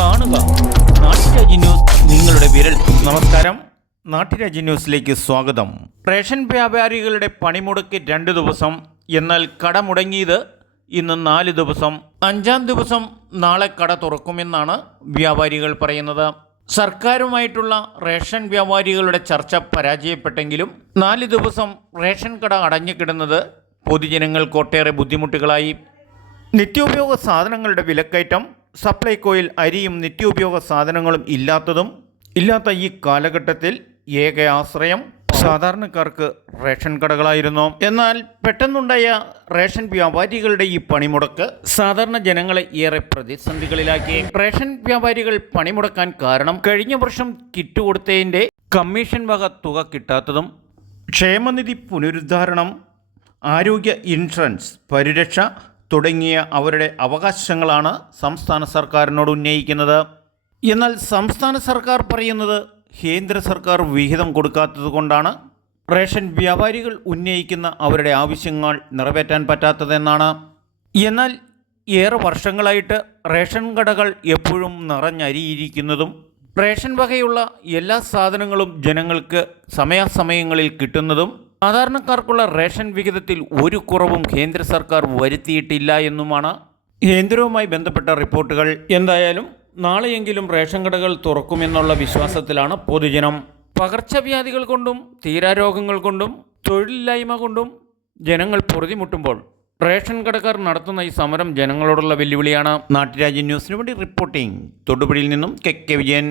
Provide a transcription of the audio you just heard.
കാണുക നാട്ടുരാജ്യ ന്യൂസ് നിങ്ങളുടെ വിരൽ. നമസ്കാരം, നാട്ടുരാജ്യ ന്യൂസിലേക്ക് സ്വാഗതം. റേഷൻ വ്യാപാരികളുടെ പണിമുടക്ക് 2 ദിവസം, എന്നാൽ കട മുടങ്ങിയത് ഇന്ന് 4 ദിവസം. 5-ാം ദിവസം നാളെ കട തുറക്കുമെന്നാണ് വ്യാപാരികൾ പറയുന്നത്. സർക്കാരുമായിട്ടുള്ള റേഷൻ വ്യാപാരികളുടെ ചർച്ച പരാജയപ്പെട്ടെങ്കിലും 4 ദിവസം റേഷൻ കട അടഞ്ഞുകിടന്നത് പൊതുജനങ്ങൾക്ക് ഒട്ടേറെ ബുദ്ധിമുട്ടുകളായി. നിത്യോപയോഗ സാധനങ്ങളുടെ വിലക്കയറ്റം, സപ്ലൈകോയിൽ അരിയും നിത്യോപയോഗ സാധനങ്ങളും ഇല്ലാത്ത ഈ കാലഘട്ടത്തിൽ ഏക ആശ്രയം സാധാരണക്കാർക്ക് റേഷൻ കടകളായിരുന്നു. എന്നാൽ പെട്ടെന്നുണ്ടായ റേഷൻ വ്യാപാരികളുടെ ഈ പണിമുടക്ക് സാധാരണ ജനങ്ങളെ ഏറെ പ്രതിസന്ധികളിലാക്കി. റേഷൻ വ്യാപാരികൾ പണിമുടക്കാൻ കാരണം കഴിഞ്ഞ വർഷം കിറ്റ് കൊടുത്തതിൻ്റെ കമ്മീഷൻ വക തുക കിട്ടാത്തതും, ക്ഷേമനിധി പുനരുദ്ധാരണം, ആരോഗ്യ ഇൻഷുറൻസ്, പരിരക്ഷ തുടങ്ങിയ അവരുടെ അവകാശങ്ങളാണ് സംസ്ഥാന സർക്കാരിനോട് ഉന്നയിക്കുന്നത്. എന്നാൽ സംസ്ഥാന സർക്കാർ പറയുന്നത് കേന്ദ്ര സർക്കാർ വിഹിതം കൊടുക്കാത്തത് കൊണ്ടാണ് റേഷൻ വ്യാപാരികൾ ഉന്നയിക്കുന്ന അവരുടെ ആവശ്യങ്ങൾ നിറവേറ്റാൻ പറ്റാത്തതെന്നാണ്. എന്നാൽ ഏറെ വർഷങ്ങളായിട്ട് റേഷൻ കടകൾ എപ്പോഴും നിറഞ്ഞരിയിരിക്കുന്നതും റേഷൻ വകയുള്ള എല്ലാ സാധനങ്ങളും ജനങ്ങൾക്ക് സമയാസമയങ്ങളിൽ കിട്ടുന്നതും സാധാരണക്കാർക്കുള്ള റേഷൻ വിഹിതത്തിൽ ഒരു കുറവും കേന്ദ്ര സർക്കാർ വരുത്തിയിട്ടില്ല എന്നുമാണ് കേന്ദ്രവുമായി ബന്ധപ്പെട്ട റിപ്പോർട്ടുകൾ. എന്തായാലും നാളെയെങ്കിലും റേഷൻ കടകൾ തുറക്കുമെന്നുള്ള വിശ്വാസത്തിലാണ് പൊതുജനം. പകർച്ചവ്യാധികൾ കൊണ്ടും തീരാരോഗങ്ങൾ കൊണ്ടും തൊഴിലില്ലായ്മ കൊണ്ടും ജനങ്ങൾ പൊറുതിമുട്ടുമ്പോൾ റേഷൻ കടക്കാർ നടത്തുന്ന ഈ സമരം ജനങ്ങളോടുള്ള വെല്ലുവിളിയാണ്. നാട്ടുരാജ്യ ന്യൂസിനു വേണ്ടി റിപ്പോർട്ടിംഗ് തൊടുപുഴയിൽ നിന്നും കെ വിജയൻ.